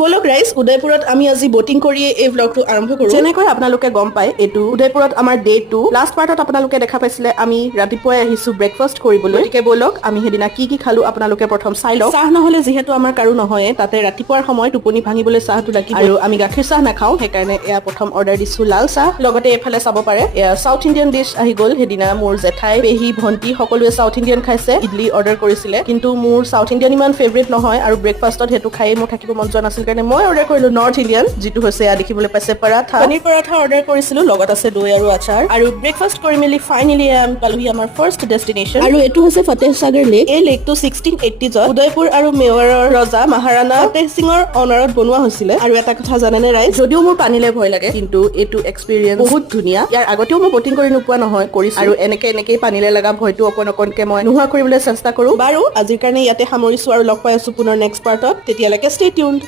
বলক ৰাইজ উদয়পুৰত আমি আজি বটিং কৰিয়ে এই ব্লগটো আৰম্ভ কৰো। যেনেকৈ আপোনালোকে গম পায় এইটো উদয়পুৰত আমাৰ ডে 2 লাষ্ট পাৰ্টত আপোনালোকে দেখা পাইছিলে আমি ৰাতিপুৱাই আহিছো ব্ৰেকফাষ্ট কৰিবলৈ। গতিকে বলক আমি সেইদিনা কি কি খালো আপোনালোকে প্ৰথম চাই লওক। চাহ নহলে যিহেতু আমাৰ কাৰো নহয় তাতে ৰাতিপুৱাৰ সময় টোপনি ভাঙিবলৈ চাহটো লাগিব আৰু আমি গাখীৰ চাহ নাখাওঁ সেইকাৰণে এয়া প্ৰথম অৰ্ডাৰ দিছো লাল চাহ। লগতে এইফালে চাব পাৰে এয়া সাউথ ইণ্ডিয়ান ডিছ আহি গ'ল। সেইদিনা মোৰ জেঠাই পেহী ভন্টি সকলোৱে সাউথ ইণ্ডিয়ান খাইছে। ইডলি অৰ্ডাৰ কৰিছিলে কিন্তু মোৰ সাউথ ইণ্ডিয়ান ইমান ফেভৰেট নহয় আৰু ব্ৰেকফাষ্টত সেইটো খাইয়ে মোৰ থাকিব মন যোৱা নাছিল কাৰণে মই অৰ্ডাৰ কৰিলো নৰ্থ ইণ্ডিয়ান যিটো হৈছে এয়া দেখিবলৈ পাইছে পৰাঠা পনীৰ পৰাঠা অৰ্ডাৰ কৰিছিলো লগত আছে দৈ আৰু আচাৰ আৰু ব্ৰেকফাষ্ট কৰি মেলি ফাইনেলি পালোহি আমাৰ ফাৰ্ষ্ট ডেষ্টিনেশ্যন আৰু এইটো হৈছে ফতেহ সাগৰ লেক। এই লেকটো 1680 উদয়পুৰ আৰু মেৱাৰৰ ৰজা মহাৰাণা ফতেহ সিঙৰ অনাৰত বনোৱা হৈছিলে। আৰু এটা কথা জানেনে ৰাইজ যদিও মোৰ পানীলে ভয় লাগে কিন্তু এইটো এক্সপিৰিয়েঞ্চ বহুত ধুনীয়া। ইয়াৰ আগতেও মই বটিং কৰি নোপোৱা নহয় কৰিছো আৰু এনেকেই পানীলে লগা ভয়টো অকণকে মই নোহোৱা কৰিবলৈ চেষ্টা কৰো। বাৰু আজিৰ কাৰণে ইয়াতে সামৰিছো আৰু লগ পাই আছো পুনৰ নেক্সট পাৰ্টত। তেতিয়ালৈকে ষ্টে টিউনড।